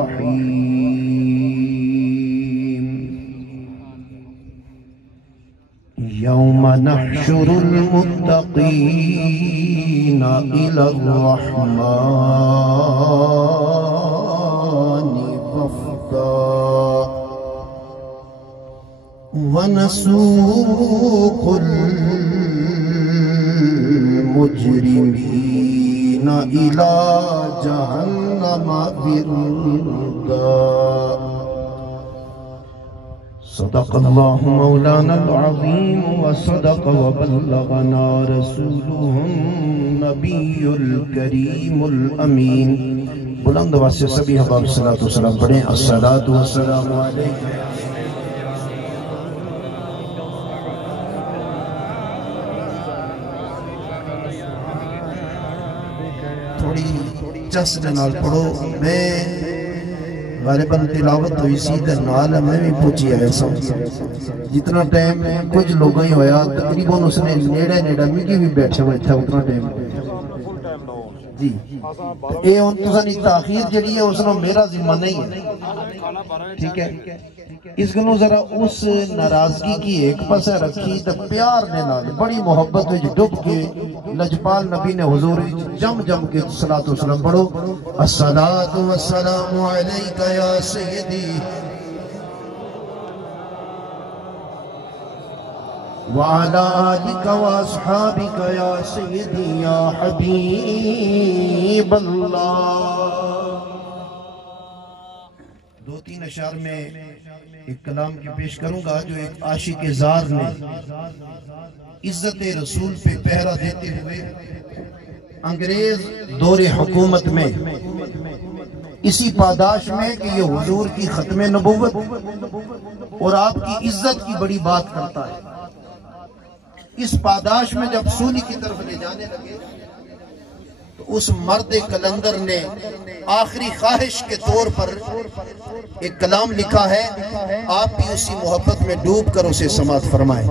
الرحيم يوم نحشر المتقين إلى الرحمن وفدا ونسوق المجرمين إلى جهنم وردا صدق الله مولانا العظيم وصدق وبلغنا رسوله النبي الكريم الأمين بلند واسع سبی حباب صلاة والسلام پڑھیں الصلاة والسلام علیکم تھوڑی چس جنال پڑھو میں غالباً تلاوت ہوئی سیدھے نال میں بھی پوچھی ہے سب جتنا ٹائم کچھ لوگوں ہی ہویا تقریباً اس نے نیڑا مکی بھی بیٹھے ہوئے تھا اتنا ٹائم جی اے ان تسانی تاخیر جڑی ہے اس نے میرا ذمہ نہیں ہے ٹھیک ہے اس گنو ذرا اس ناراضگی کی ایک پسے رکھی تو پیار نے نال بڑی محبت وچ ڈب کے لجپال نبی نے حضور جم کے صلاۃ والسلام پڑھو الصلاۃ والسلام علیک یا سیدی وعلى آلك وأصحابك يا سيدي يا حبيب الله دو تین اشعار میں ایک کلام کی پیش کروں گا جو ایک عاشق زار نے عزت رسول پہ پہرا دیتے ہوئے انگریز دور حکومت میں اسی پاداش میں کہ یہ حضور کی ختم نبوت اور آپ کی عزت کی بڑی بات کرتا ہے اس پاداش میں جب سولی کی طرف لے جانے لگے تو اس مرد کلندر نے آخری خواہش کے طور پر ایک کلام لکھا ہے آپ بھی اسی محبت میں ڈوب کر اسے سماعت فرمائیں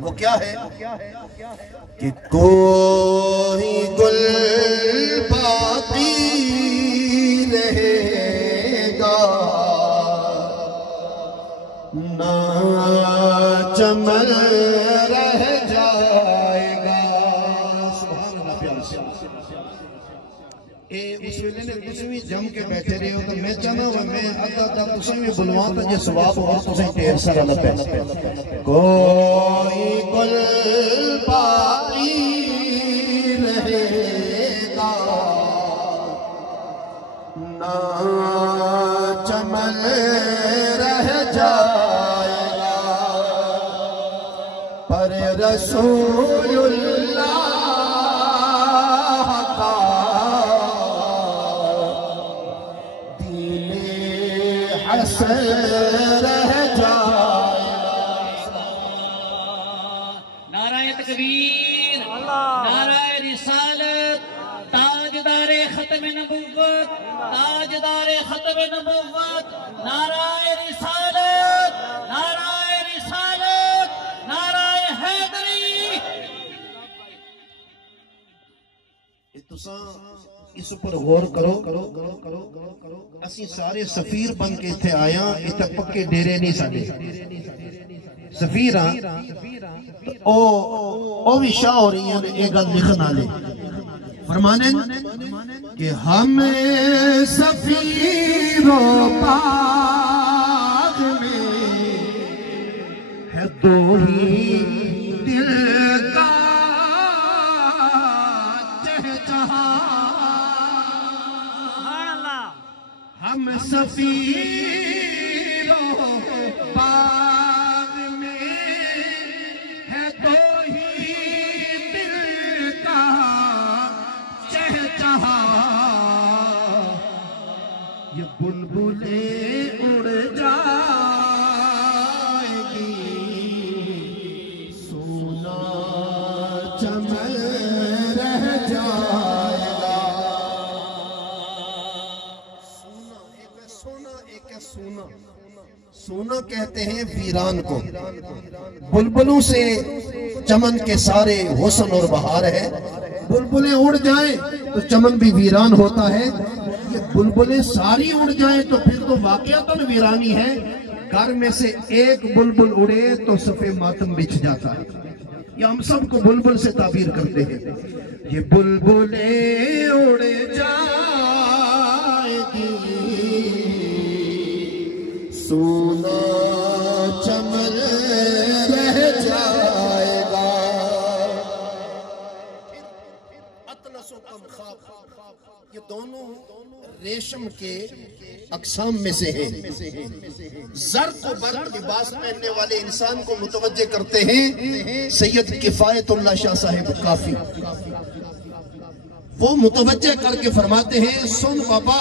وہ کیا ہے کہ کوئی گل باقی رہے گا نہ چمن رہ جائے گا سبحان اللہ پیار سے اس ویلے نے تسیں بھی جم کے بیٹھے رہے ہو تو میں چاہنا ہوں میں آدھا تسیں بھی بلوان تا جے ثواب ہو تسیں ٹیر سر اللہ پہ کوئی گل باقی رہے گا نہ چمن رہ جائے گا پر رسول اللہ کا دین حسن رہ جائے گا نعرہ تکبیر نعرہ رسالت تاجدار ختم نبوت تاجدار ختم نبوت نعرہ رسالت نعرہ رسالت نعرہ حیدری تساں اس پر غور کرو اسی سارے سفیر بن کے تھے آیا اتنا پکے ڈیرے نہیں ساڑے سفیر ہاں او بھی شاہ ہو رہی ہیں ایک گل لکھنا لے فرمانے کہ ہم سفیروں باغ میں ہے دو ہی دل کا چہچہاں ہم سفیروں باغ میں ہے دو ہی دل کا چہچہاں یہ بلبلیں اڑ جائے گی سونا چمن رہ جائے گا سونا ایک ہے سونا سونا کہتے ہیں ویران کو بلبلوں سے چمن کے سارے حسن اور بہار ہے بلبلیں اڑ جائیں تو چمن بھی ویران ہوتا ہے کہ بلبلیں ساری اڑ جائیں تو پھر تو واقعتاً ویرانی ہے، گھر میں سے ایک بلبل اڑے تو صفِ ماتم بچھ جاتا ہے۔ یہ ہم سب کو بلبل سے تعبیر کرتے ہیں۔ یہ بلبلیں اڑ جائیں گی، سونا چمن رہ جائے گا، اطلس و کمخاب، یہ دونوں ریشم کے اقسام میں سے ہیں۔ زرق و برق لباس پہننے والے انسان کو متوجہ کرتے ہیں سید کفایت اللہ شاہ صاحب کافی، وہ متوجہ کر کے فرماتے ہیں سن بابا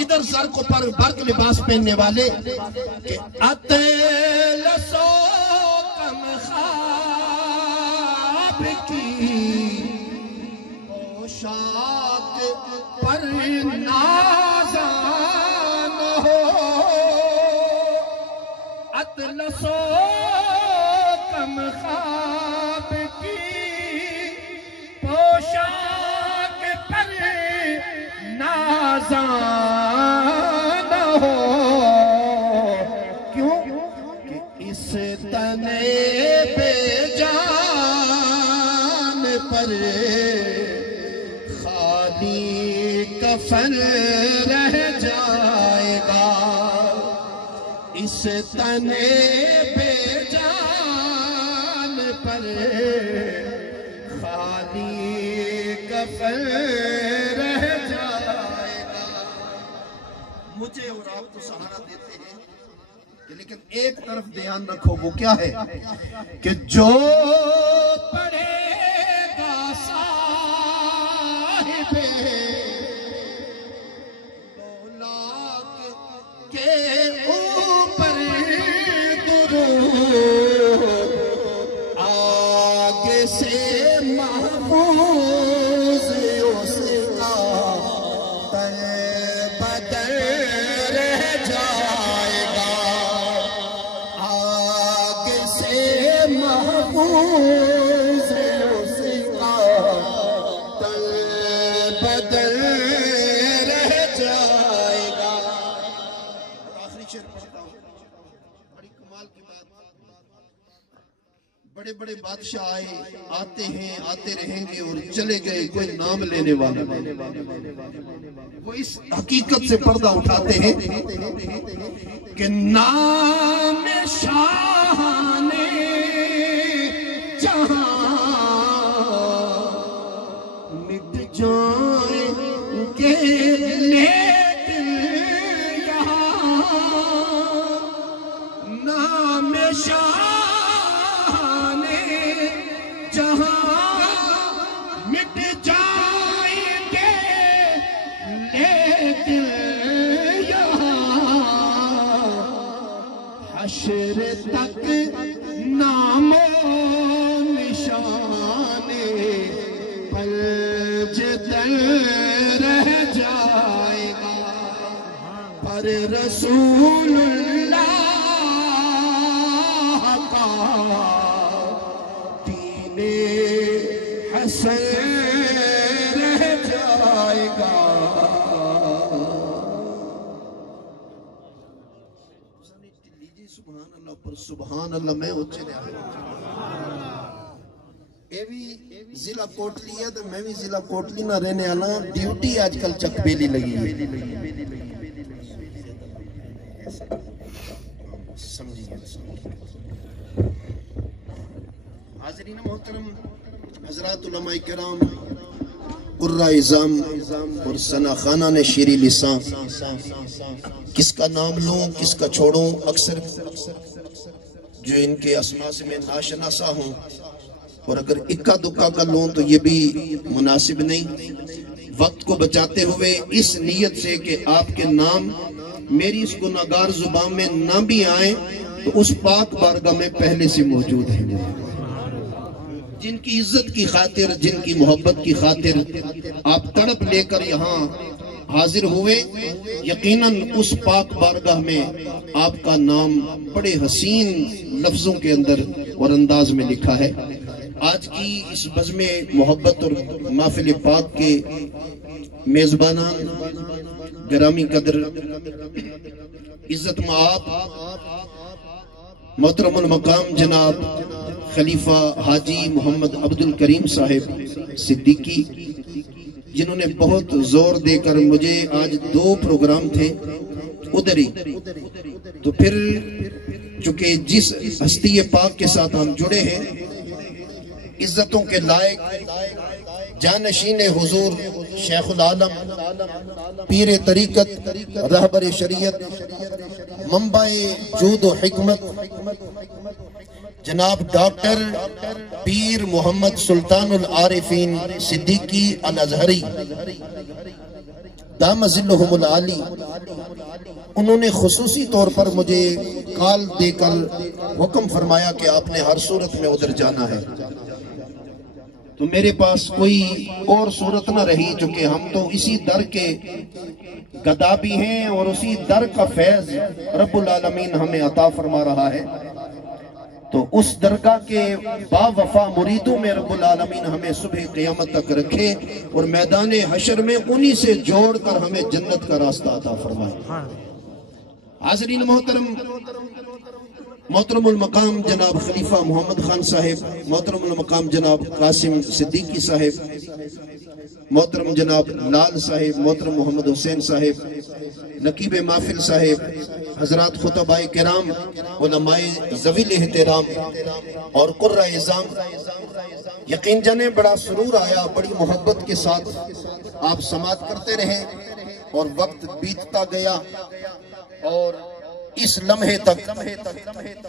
ادھر زرق و برق لباس پہننے والے کہ اطلس و کمخاب کی پوشاک پر نازاں ہو، اطلس و کمخاب کی پوشاک پر نازاں ہو، کیوں کہ اس تنے پہ جان پر کفن رہ جائے گا، اس تنے پہ جان پر خالی کفن رہ جائے گا۔ مجھے اور آپ کو سہارا دیتے ہیں، لیکن ایک طرف دھیان رکھو، وہ کیا ہے کہ جو پڑھے گا صاحب کے اوپر درود، آگے سے محفوظ اس کا تن بدن رہ جائے گا، آگے سے محفوظ اس کا تن بدن رہ جائے گا۔ بڑی کمال کی بات، بڑے بڑے بادشاہ آئے، آتے ہیں، آتے رہیں گے اور چلے گئے، کوئی نام لینے والا وہ اس حقیقت سے پردہ اٹھاتے ہیں کہ نام شاہ نے جہاں مٹ جائیں گے نام شاہ نے جہاں مٹ جائیں گے لیکن یہاں حشر تک نام و نشان پنج تن رہ جائے گا، پر رسول اللہ دین حسن رہ جائے گا۔ سبحان اللہ پر سبحان اللہ میں اچھے لے اے بھی ضلع کوٹلی ہے تو میں بھی ضلع کوٹلی نہ رہنے آنا، ڈیوٹی آج کل چک بیلی لگی ہے، سمجھیے۔ حاضرین محترم، حضرات علماء کرام، قرہ اعظام اور ثنا خانہ نے شیری لسان، کس کا نام لوں کس کا چھوڑوں، اکثر جو ان کے اسماء سے میں ناشناسا ہوں، اور اگر اکا دکا کا لوں تو یہ بھی مناسب نہیں، وقت کو بچاتے ہوئے اس نیت سے کہ آپ کے نام میری اس گناہگار زبان میں نہ بھی آئیں تو اس پاک بارگاہ میں پہلے سے موجود ہیں، جن کی عزت کی خاطر، جن کی محبت کی خاطر آپ تڑپ لے کر یہاں حاضر ہوئے، یقیناً اس پاک بارگاہ میں آپ کا نام بڑے حسین لفظوں کے اندر اور انداز میں لکھا ہے۔ آج کی اس بزم محبت اور محفل پاک کے میزبانان گرامی قدر عزت مآب محترم المقام جناب خلیفہ حاجی محمد عبد الکریم صاحب صدیقی، جنہوں نے بہت زور دے کر مجھے آج 2 پروگرام تھے ادھر ہی، تو پھر چونکہ جس ہستی پاک کے ساتھ ہم جڑے ہیں، عزتوں کے لائق جانشین حضور شیخ العالم پیر طریقت رہبر شریعت منبع جود و حکمت جناب ڈاکٹر پیر محمد سلطان العارفین صدیقی الازہری دام ظلہم العالی، انہوں نے خصوصی طور پر مجھے کال دے کر حکم فرمایا کہ آپ نے ہر صورت میں ادھر جانا ہے۔ تو میرے پاس کوئی اور صورت نہ رہی، چونکہ ہم تو اسی در کے گدا بھی ہیں اور اسی در کا فیض رب العالمین ہمیں عطا فرما رہا ہے، تو اس درگاہ کے با وفا مریدوں میں رب العالمین ہمیں صبح قیامت تک رکھے اور میدان حشر میں انہی سے جوڑ کر ہمیں جنت کا راستہ عطا فرمائے۔ حاضرین محترم المقام جناب خلیفہ محمد خان صاحب، محترم المقام جناب قاسم صدیقی صاحب، محترم جناب لال صاحب، محترم محمد حسین صاحب، نقیب محفل صاحب، حضرات خطباء کرام، علماء ذوی الاحترام اور قرہ اعظام، یقین جانے بڑا سرور آیا، بڑی محبت کے ساتھ آپ سماعت کرتے رہے اور وقت بیتتا گیا اور اس لمحے تک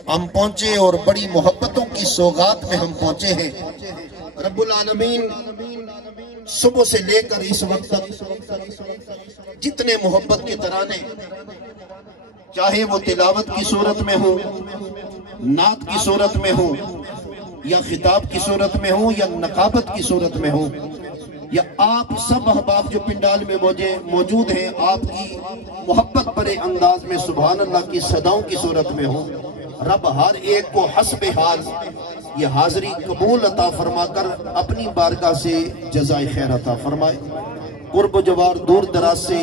ہم پہنچے اور بڑی محبتوں کی سوغات میں ہم پہنچے ہیں۔ رب العالمین صبح سے لے کر اس وقت تک جتنے محبت کے ترانے، چاہے وہ تلاوت کی صورت میں ہو، نعت کی صورت میں ہو، یا خطاب کی صورت میں ہو، یا نقابت کی صورت میں ہو، یا آپ سب احباب جو پنڈال میں موجود ہیں، آپ کی محبت بڑے انداز میں سبحان اللہ کی صداؤں کی صورت میں ہو، رب ہر ایک کو حسب حال یہ حاضری قبول عطا فرما کر اپنی بارگاہ سے جزائے خیر عطا فرمائے۔ قرب و جوار دور دراز سے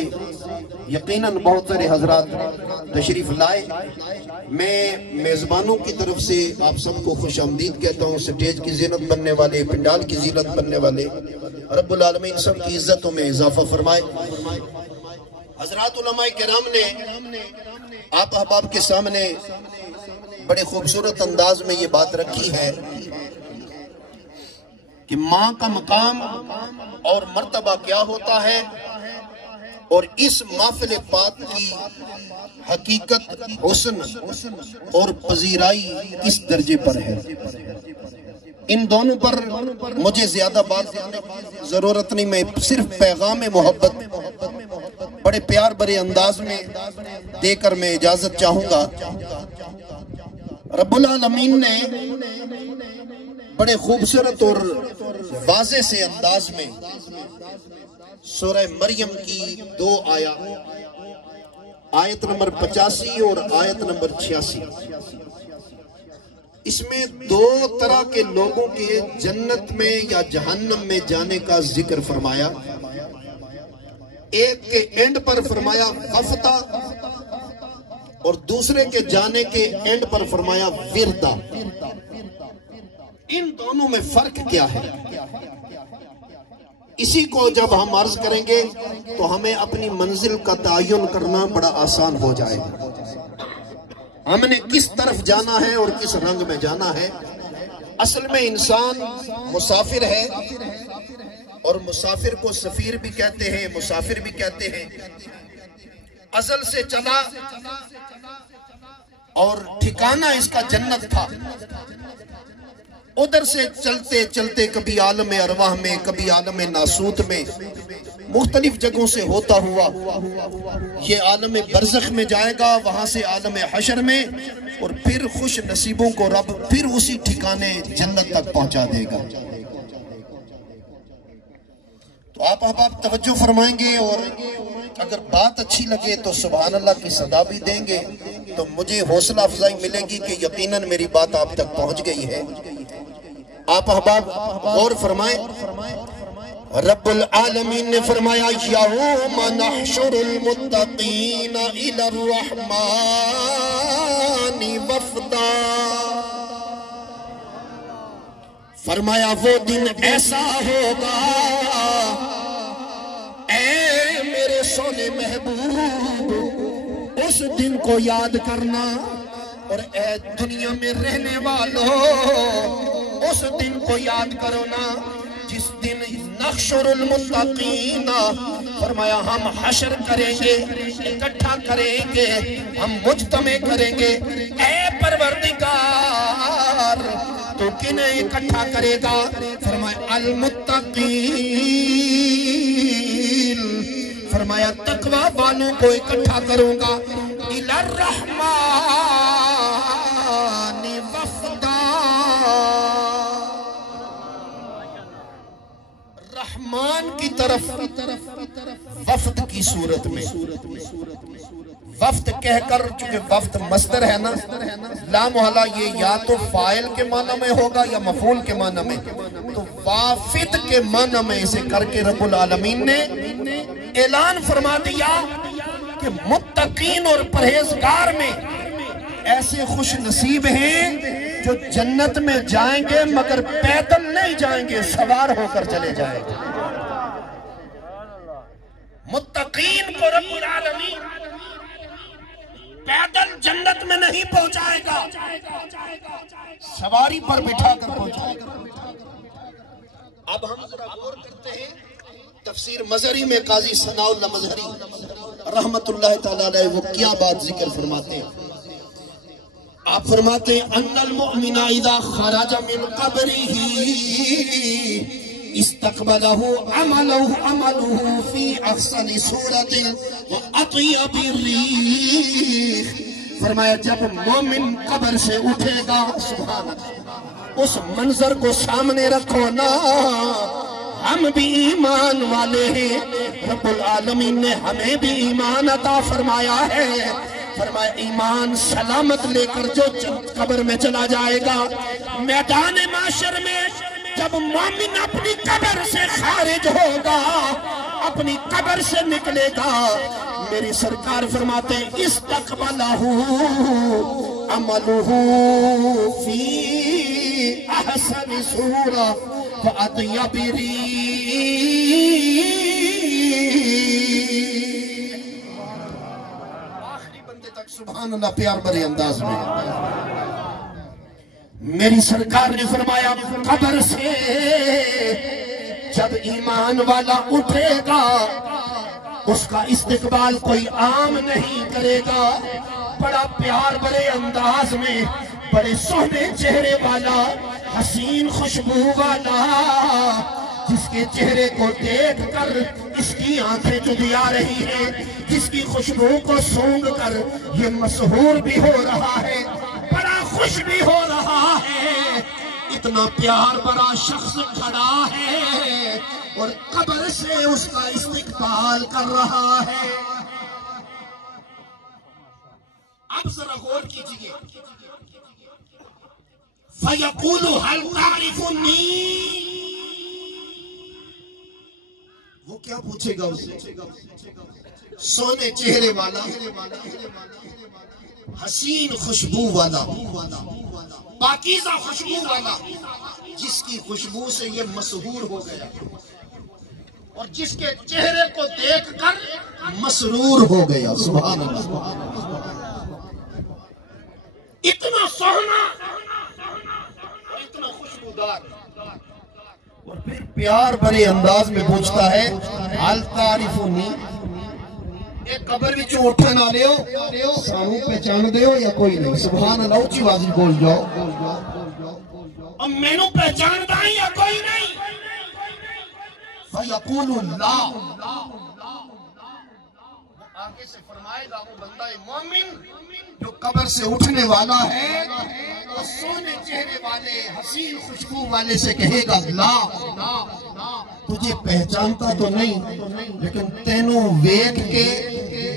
یقیناً بہت سارے حضرات تشریف لائے۔ میں میزبانوں کی طرف سے آپ سب کو خوش آمدید کہتا ہوں، سٹیج کی زینت بننے والے، پنڈال کی زینت بننے والے، رب العالمین سب کی عزتوں میں اضافہ فرمائے۔ حضرات علماء کرام نے آپ احباب کے سامنے بڑے خوبصورت انداز میں یہ بات رکھی ہے کہ ماں کا مقام اور مرتبہ کیا ہوتا ہے اور اس محفل پاک کی حقیقت، حسن اور پذیرائی کس درجے پر ہے۔ ان دونوں پر مجھے زیادہ بات کرنے کی ضرورت نہیں، میں صرف پیغام محبت بڑے پیار بڑے انداز میں دے کر میں اجازت چاہوں گا۔ رب العالمین نے بڑے خوبصورت اور واضح سے انداز میں سورہ مریم کی 2 آیت نمبر 85 اور آیت نمبر 86، اس میں 2 طرح کے لوگوں کے جنت میں یا جہنم میں جانے کا ذکر فرمایا۔ ایک کے اینڈ پر فرمایا غفتہ اور دوسرے کے جانے کے اینڈ پر فرمایا وردہ۔ ان دونوں میں فرق کیا ہے؟ اسی کو جب ہم عرض کریں گے تو ہمیں اپنی منزل کا تعین کرنا بڑا آسان ہو جائے گا۔ ہم نے کس طرف جانا ہے اور کس رنگ میں جانا ہے۔ اصل میں انسان مسافر ہے اور مسافر کو سفیر بھی کہتے ہیں، مسافر بھی کہتے ہیں۔ ازل سے چلا اور ٹھکانہ اس کا جنت تھا، ادھر سے چلتے چلتے کبھی عالم ارواح میں، کبھی عالم ناسوت میں، مختلف جگہوں سے ہوتا ہوا یہ عالم برزخ میں جائے گا، وہاں سے عالم حشر میں، اور پھر خوش نصیبوں کو رب پھر اسی ٹھکانے جنت تک پہنچا دے گا۔ تو آپ احباب توجہ فرمائیں گے اور اگر بات اچھی لگے تو سبحان اللہ کی صدا بھی دیں گے تو مجھے حوصلہ افزائی ملے گی کہ یقیناً میری بات آپ تک پہنچ گئی ہے۔ آپ احباب غور فرمائیں، رب العالمین نے فرمایا یوم نحشر المتقین الی الرحمن وفدا، فرمایا وہ دن ایسا ہوگا اے میرے سونے محبوب، اس دن کو یاد کرنا، اور اے دنیا میں رہنے والوں اس دن کو یاد کرو نا جس دن نحشر المتقین، فرمایا ہم حشر کریں گے، اکٹھا کریں گے، ہم مجتمع کریں گے۔ اے پروردگار تو کنہیں اکٹھا کرے گا؟ فرمایا المتقین، فرمایا تقوی والوں کو اکٹھا کروں گا، الی الرحمن وفدا، رحمان کی طرف وفد کی صورت میں۔ وفد کہہ کر، چونکہ وفد مصدر ہے نا، لا محالہ یہ یا تو فاعل کے معنی میں ہوگا یا مفعول کے معنی میں، تو وافد کے معنی میں اسے کر کے رب العالمین نے اعلان فرما دیا کہ متقین اور پرہیزگار میں ایسے خوش نصیب ہیں جو جنت میں جائیں گے مگر پیدل نہیں جائیں گے، سوار ہو کر چلے جائیں گے۔ متقین کو رب العالمین پیدل جنت میں نہیں پہنچائے گا، سواری پر بٹھا کر پہنچائے گا۔ اب ہم ذرا غور کرتے ہیں تفسیر مظہری میں قاضی ثناء اللہ مظہری رحمت اللہ تعالیٰ علیہ وہ کیا بات ذکر فرماتے ہیں۔ آپ فرماتے ہیں ان المؤمن اذا خرج من قبره استقبله عمله في احسن صورت واطيب الريح، فرمایا جب مومن قبر سے اٹھے گا، سبحان اللہ، اس منظر کو سامنے رکھو نا، ہم بھی ایمان والے ہیں، رب العالمین نے ہمیں بھی ایمان عطا فرمایا ہے، فرمایا ایمان سلامت لے کر جو قبر میں چلا جائے گا، میدان معاشر میں جب مومن اپنی قبر سے خارج ہوگا، اپنی قبر سے نکلے گا، میری سرکار فرماتے ہیں استقبلہ عملہ فی احسن صورہ فَأَطْيَبِ رِيحٍ، آخری بندے تک سبحان اللہ پیار بھرے انداز میں میری سرکار نے فرمایا قبر سے جب ایمان والا اٹھے گا اس کا استقبال کوئی عام نہیں کرے گا، بڑا پیار بھرے انداز میں، بڑے سونے چہرے والا، حسین خوشبو والا، جس کے چہرے کو دیکھ کر اس کی آنکھیں چدیا رہی ہیں، جس کی خوشبو کو سونگ کر یہ مسحور بھی ہو رہا ہے، بڑا خوش بھی ہو رہا ہے، اتنا پیار بڑا شخص کھڑا ہے اور قبر سے اس کا استقبال کر رہا ہے۔ اب ذرا غور کیجئے، فَيَقُولُ هَلْ تَعْرِفُنِّي، وہ کیا پوچھے گا اسے؟ سونے چہرے والا، حسین خوشبو والا، پاکیزہ خوشبو والا، جس کی خوشبو سے یہ مسحور ہو گیا اور جس کے چہرے کو دیکھ کر مسرور ہو گیا، سبحان اللہ، اتنا سونا، اتنا خوشبودار، اور پھر پیار بھرے انداز میں پوچھتا ہے حال تعریفونی، ایک قبر بھی چو اٹھن آ رہے ہو، سانو پہچان دے ہو یا کوئی نہیں؟ سبحان اللہ، اچھی بازی بول جاؤ، اور میں نو پہچان دائیں یا کوئی نہیں؟ فَيَقُولُ اللَّهُ، آگے سے فرمائے گا وہ بندہ مومن جو قبر سے اٹھنے والا ہے، وہ سونے چہرے والے حسین خوشبو والے سے کہے گا لا، تجھے پہچانتا تو نہیں لیکن تینوں ویکھ کے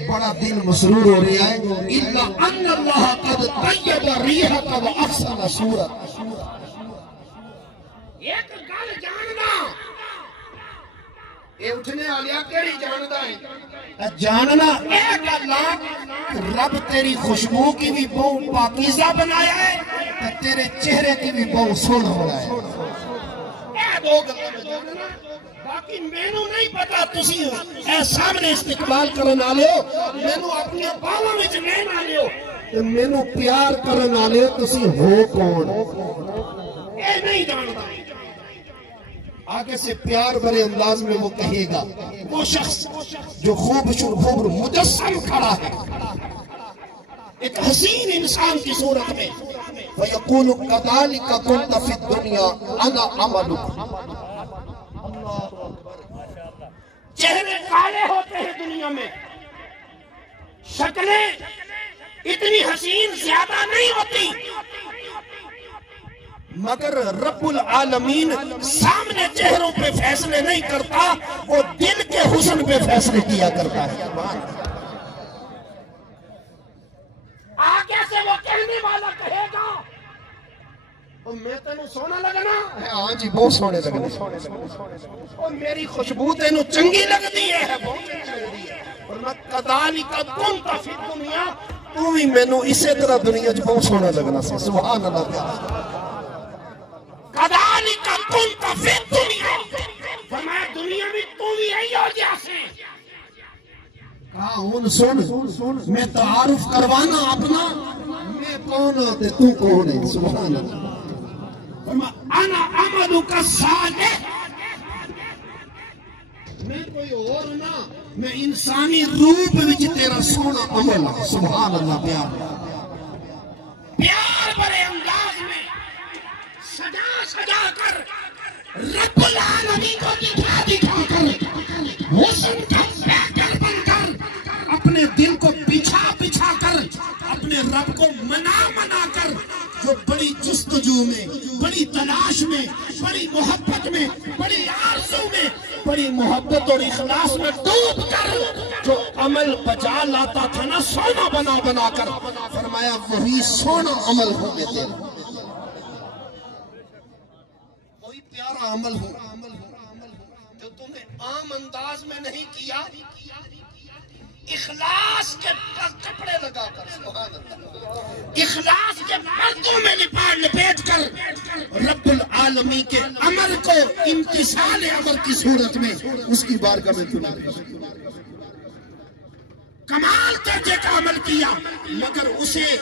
بڑا دل مسرور ہو رہا ہے، اِلَّا أَنَّ اللَّهَ قَدْ طَيَّبَ رِيحَكَ وَأَحْسَنَ صُورَتَكَ۔ ایک گل جاننا، اے اٹھنے آلیا کیڑی جاندا ہے جاننا ایک اللہ رب تیری خوشبو کی بھی بہو پاکیزہ بنایا ہے تو تیرے چہرے کی بھی بہو سونا بنایا ہے اے دو گلاں باقی مینوں نہیں پتا تسی اے سامنے استقبال کرن والے ہو مینوں اپنی باواں وچ لین والے ہو تے مینوں پیار کرن والے تسی ہو کون اے نہیں جاندا آگے سے پیار بھرے انداز میں وہ کہے گا وہ شخص جو خوب مجسم کھڑا ہے ایک حسین انسان کی صورت میں وَيَقُولُ كَذَلِكَ كُنْتَ فِي الدُّنْيَا أَنَا عَمَلُكَ چہرے کالے ہوتے ہیں دنیا میں شکلیں اتنی حسین زیادہ نہیں ہوتی مگر رب العالمین سامنے چہروں پہ فیصلے نہیں کرتا وہ دل کے حسن پہ فیصلے کیا کرتا ہے آگے سے وہ کہنے والا کہے گا میں تینوں سونا لگنا ہاں جی بہت سونے لگنے اور میری خوشبو تینوں چنگی لگتی ہے اور میں کذالک کنت فی الدنیا تو بھی مینوں اسی طرح دنیا جو بہت سونا لگنا سی سبحان اللہ کذالک کنت فی الدنیا فرمایا دنیا میں تو بھی یہی ہو جیسے کہا ہون سن میں تعارف کروانا اپنا میں کون ہوتے تو کون ہے سبحان اللہ انا عملک الصالح میں کوئی اور نہ میں انسانی روپ وچ تیرا سونا عمل سبحان اللہ پیار بڑے انداز میں سجا کر رب العالمین کو دکھا کر حسن کا پیکر بن کر اپنے دل کو بچھا کر اپنے رب کو منا کر جو بڑی جستجو میں بڑی تلاش میں بڑی محبت میں بڑی آرزو میں بڑی محبت اور اخلاص میں ڈوب کر جو عمل بجا لاتا تھا نا سونا بنا کر فرمایا وہی سونا عمل ہو گئے تیرا وہی پیارا عمل ہو جو تمہیں عام انداز میں نہیں کیا اخلاص کے کپڑے لگا کر سبحان اللہ اخلاص کے پردوں میں لپیٹ کر رب العالمین کے عمل کو امتثال عمل کی صورت میں اس کی بارگاہ میں تمہیں کمال درجے کا عمل کیا مگر اسے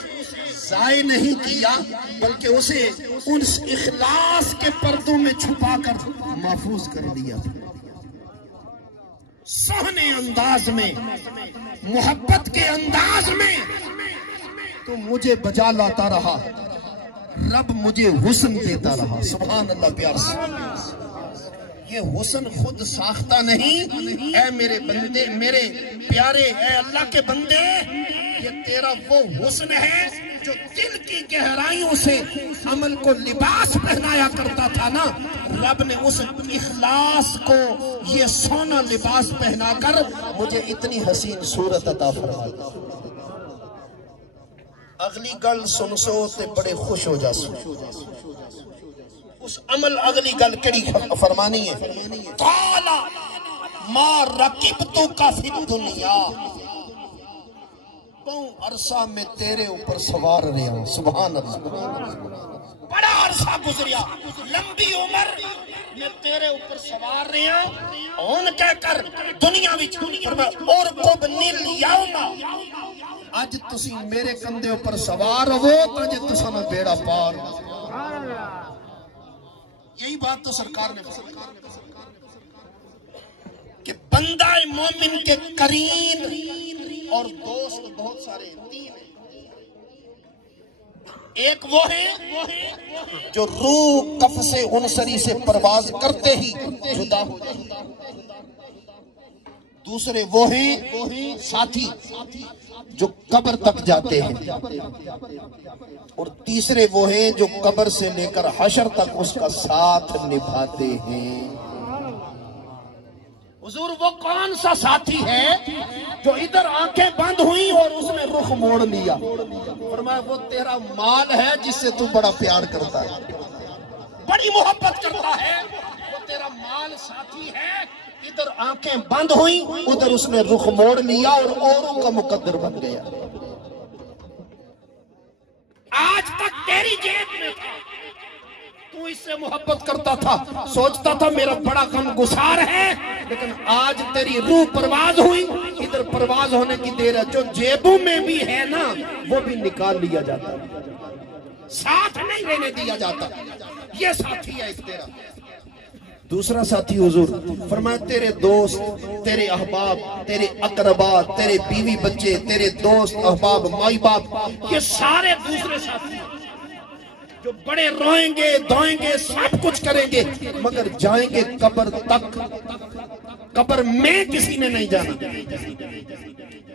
ضائع نہیں کیا بلکہ اسے ان اخلاص کے پردوں میں چھپا کر محفوظ کر دیا سہنے انداز میں محبت کے انداز میں تو مجھے بجا لاتا رہا رب مجھے حسن دیتا رہا سبحان اللہ پیار سے یہ حسن خود ساختہ نہیں اے میرے بندے میرے پیارے اے اللہ کے بندے یہ تیرا وہ حسن ہے جو دل کی گہرائیوں سے عمل کو لباس پہنایا کرتا تھا نا رب نے اس اخلاص کو یہ سونا لباس پہنا کر مجھے اتنی حسین صورت عطا فرمائی اگلی گل سن سو تے بڑے خوش ہو جا سو اس عمل اگلی گل کڑی فرمانی ہے قال ما رکبتک فی الدنیا عرصہ میں تیرے اوپر سوار رہا ہوں سبحان اللہ بڑا عرصہ گزریا لمبی عمر میں تیرے اوپر سوار رہا ہوں کہہ کر دنیا وچ اور قبنی الیوم آج تسی میرے کندھے اوپر سوار ہو تاجے تسا نہ بیڑا پار یہی بات تو سرکار نے کہ بندہ مومن کے قرین اور دوست بہت سارے تین ہیں ایک وہ ہے جو روح قفص عنصری سے پرواز کرتے ہی جدا ہو جائے دوسرے وہ ہیں ساتھی جو قبر تک جاتے ہیں اور تیسرے وہ ہیں جو قبر سے لے کر حشر تک اس کا ساتھ نبھاتے ہیں حضور وہ کون سا ساتھی ہے جو ادھر آنکھیں بند ہوئی اور اس نے رخ موڑ لیا فرمایا وہ تیرا مال ہے جس سے تو بڑا پیار کرتا ہے بڑی محبت کرتا ہے وہ تیرا مال ساتھی ہے ادھر آنکھیں بند ہوئیں، ادھر اس نے رخ موڑ لیا اور اوروں کا مقدر بن گیا۔ آج تک تیری جیب میں تھا، تو اس سے محبت کرتا تھا، سوچتا تھا میرا بڑا غم گسار ہے، لیکن آج تیری روح پرواز ہوئی، ادھر پرواز ہونے کی دیر ہے، جو جیبوں میں بھی ہے نا وہ بھی نکال لیا جاتا، ساتھ نہیں رہنے دیا جاتا۔ یہ ساتھی ہے ایک تیرا۔ دوسرا ساتھی حضور فرمایا تیرے دوست، تیرے احباب، تیرے اقربا، تیرے بیوی بچے، تیرے دوست احباب مائی باپ، یہ سارے دوسرے ساتھی ہیں جو بڑے روئیں گے دھوئیں گے سب کچھ کریں گے، مگر جائیں گے قبر تک، قبر میں کسی نے نہیں جانا،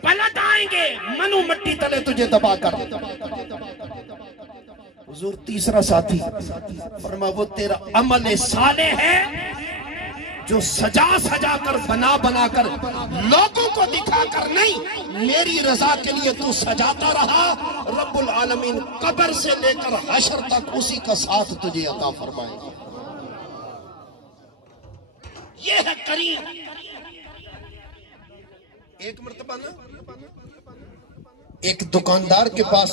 پلٹ آئیں گے منو مٹی تلے تجھے دبا کر۔ حضور تیسرا ساتھی فرمایا وہ تیرا عمل صالح ہے جو سجا سجا کر بنا بنا کر لوگوں کو دکھا کر نہیں، میری رضا کے لیے تو سجاتا رہا، رب العالمین قبر سے لے کر حشر تک اسی کا ساتھ تجھے عطا فرمائے گا۔ یہ ہے کریم۔ ایک مرتبہ نا ایک دکاندار کے پاس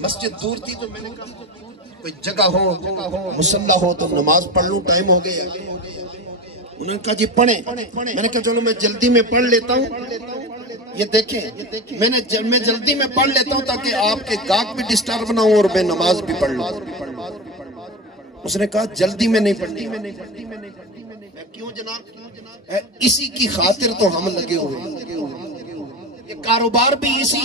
مسجد دور تھی، تو میں نے کہا کوئی جگہ ہو مصلی ہو تو نماز پڑھ لوں، ٹائم ہو گیا۔ انہوں نے کہا جی پڑھیں، میں نے کہا چلو میں جلدی میں پڑھ لیتا ہوں، یہ دیکھیں میں جلدی میں پڑھ لیتا ہوں تاکہ آپ کے گاہک بھی ڈسٹرب نہ ہو اور میں نماز بھی پڑھ لوں۔ اس نے کہا جلدی میں نہیں پڑھتی۔ کیوں جناب؟ اسی کی خاطر تو ہم لگے ہوئے، یہ کاروبار بھی اسی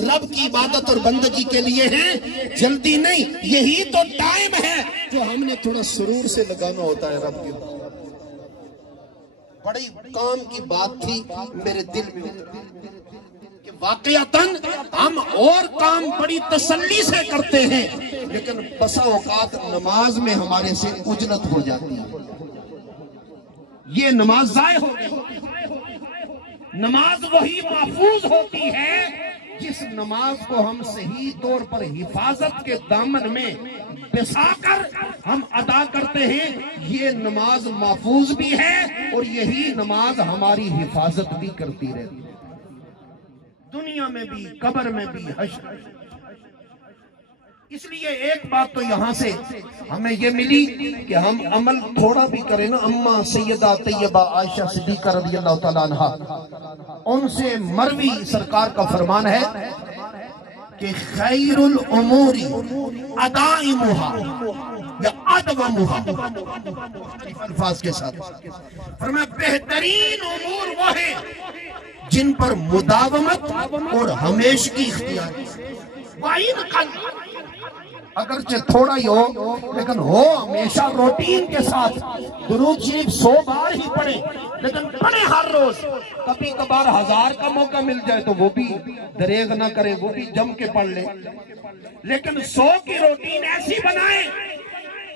رب کی عبادت اور بندگی کے لیے ہے، جلدی نہیں، یہی تو ٹائم ہے جو ہم نے تھوڑا سرور سے لگانا ہوتا ہے رب کے۔ بڑی کام کی بات تھی میرے دل میں کہ واقعتاً ہم اور کام بڑی تسلی سے کرتے ہیں، لیکن بسا اوقات نماز میں ہمارے سے اجلت ہو جاتی ہے، یہ نماز ضائع ہو گئی۔ نماز وہی محفوظ ہوتی ہے جس نماز کو ہم صحیح طور پر حفاظت کے دامن میں بسا کر ہم ادا کرتے ہیں، یہ نماز محفوظ بھی ہے اور یہی نماز ہماری حفاظت بھی کرتی رہتی ہے، دنیا میں بھی قبر میں بھی حشر۔ اس لیے ایک بات تو یہاں سے ہمیں یہ ملی کہ ہم عمل تھوڑا بھی کریں نا، اماں سیدہ طیبہ عائشہ صدیقہ رضی اللہ تعالیٰ عنہ، ان سے مروی سرکار کا فرمان ہے کہ خیر الامور ادائمھا یا ادومھا، الفاظ کے ساتھ فرمایا بہترین امور وہ ہیں جن پر مداومت اور ہمیشگی اختیار ہے، وَإِنْ قَلَّ، اگرچہ تھوڑا ہی ہو لیکن ہو ہمیشہ روٹین کے ساتھ، درود شریف 100 بار ہی پڑھیں لیکن پڑھیں ہر روز، کبھی کبھار 1000 کا موقع مل جائے تو وہ بھی دریغ نہ کریں، وہ بھی جم کے پڑھ لیں، لیکن 100 کی روٹین ایسی بنائیں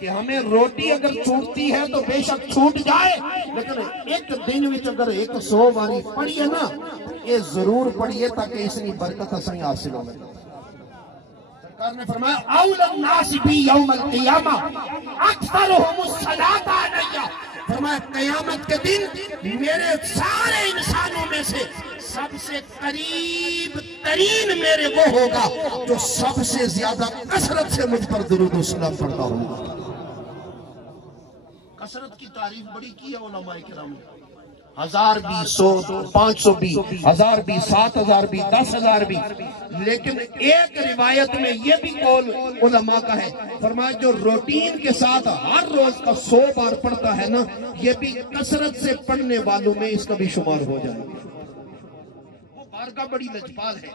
کہ ہمیں روٹی اگر چھوٹتی ہے تو بے شک چھوٹ جائے، لیکن ایک دن میں اگر 100 باری پڑھیے نا، یہ ضرور پڑھیے تاکہ اس کی برکت اسیں حاصل ہو۔ سرکار نے فرمایا اول الناس بی یوم القیامہ اکثرہم الصلاۃ علیہ، فرمایا قیامت کے دن میرے سارے انسانوں میں سے سب سے قریب ترین میرے وہ ہوگا جو سب سے زیادہ کثرت سے مجھ پر درود و سلام پڑھتا ہوگا۔ کثرت کی تعریف بڑی کی ہے علماء کرام نے، 1000 بھی، 100، 500 بھی، 1000 بھی، 7000 بھی، 10,000 بھی، لیکن ایک روایت میں یہ بھی قول علماء کا ہے، فرمایا جو روٹین کے ساتھ ہر روز کا 100 بار پڑھتا ہے نا، یہ بھی کثرت سے پڑھنے والوں میں اس کا بھی شمار ہو جائے گا۔ وہ بارگاہ بڑی لجپال ہے،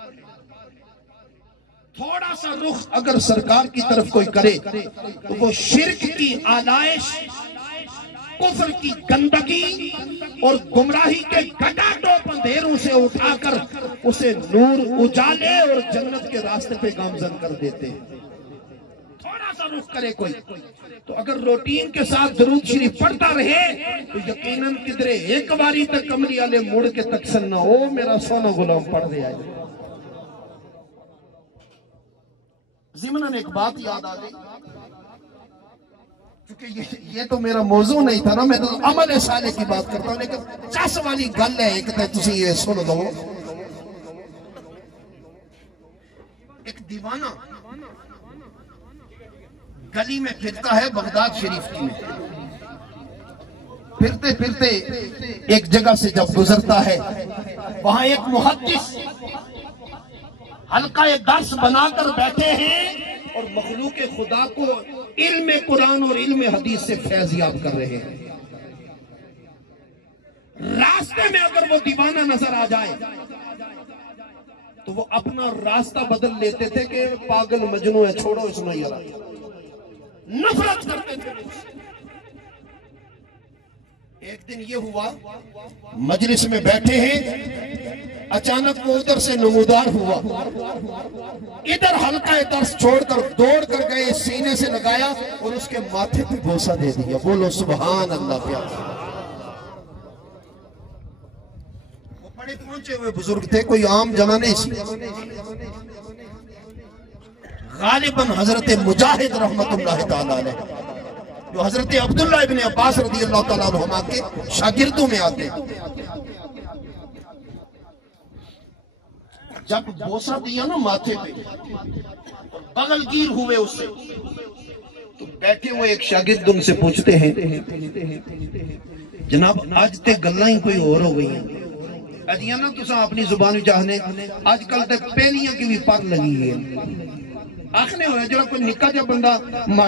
تھوڑا سا رخ اگر سرکار کی طرف کوئی کرے تو وہ شرک کی آلائش، کفر کی گندگی اور گمراہی کے گٹا ٹوپ اندھیروں سے اٹھا کر اسے نور اجالے اور جنت کے راستے پہ گامزن کر دیتے ہیں۔ تھوڑا سا رخ کرے کوئی تو اگر روٹین کے ساتھ درود شریف پڑھتا رہے تو یقیناً کدھرے ایک باری تک کملی والے مڑ کے تکسن نہ ہو میرا سونا غلام پڑھ دے آئے۔ ضمناً ایک بات یاد آ گئی، چونکہ یہ تو میرا موضوع نہیں تھا نا، میں تو عمل صالح کی بات کرتا ہوں، لیکن چس والی گل ہے ایک تسی یہ سن دو. ایک دیوانہ گلی میں پھرتا ہے بغداد شریف کی میں، پھرتے پھرتے ایک جگہ سے جب گزرتا ہے، وہاں ایک محدث حلقہ درس بنا کر بیٹھے ہیں اور مخلوق خدا کو علم قرآن اور علم حدیث سے فیض یاب کر رہے ہیں. راستے میں اگر وہ دیوانہ نظر آ جائے تو وہ اپنا راستہ بدل لیتے تھے کہ پاگل مجنو ہے، چھوڑو اس میں یار، نفرت کرتے تھے. ایک دن یہ ہوا مجلس میں بیٹھے ہیں، اچانک وہ ادھر سے نمودار ہوا، ادھر حلقہ درس چھوڑ کر دوڑ کر گئے، سینے سے لگایا اور اس کے ماتھے پہ بوسہ دے دیا. بولو سبحان اللہ. پیار وہ بڑے پہنچے ہوئے بزرگ تھے، کوئی عام جمع نہیں سی. غالباً حضرت مجاہد رحمت اللہ تعالیٰ علیہ، جو حضرت عبداللہ ابن عباس رضی اللہ تعالیٰ عنہما کے شاگردوں میں آتے ہیں. جب بوسہ دیا نا ماتھے پہ، بغل گیر ہوئے اس سے، تو بیٹھے ہوئے ایک شاگرد ان سے پوچھتے ہیں، جناب آج تے گلاں ہی کوئی اور ہو گئی ہیں، اجیاں نا تساں اپنی زبان چاہنے آج کل تے پہلیاں کی بھی پر لگی ہے. آخنے ہو رہا ہے جو کوئی نکا جا بندہ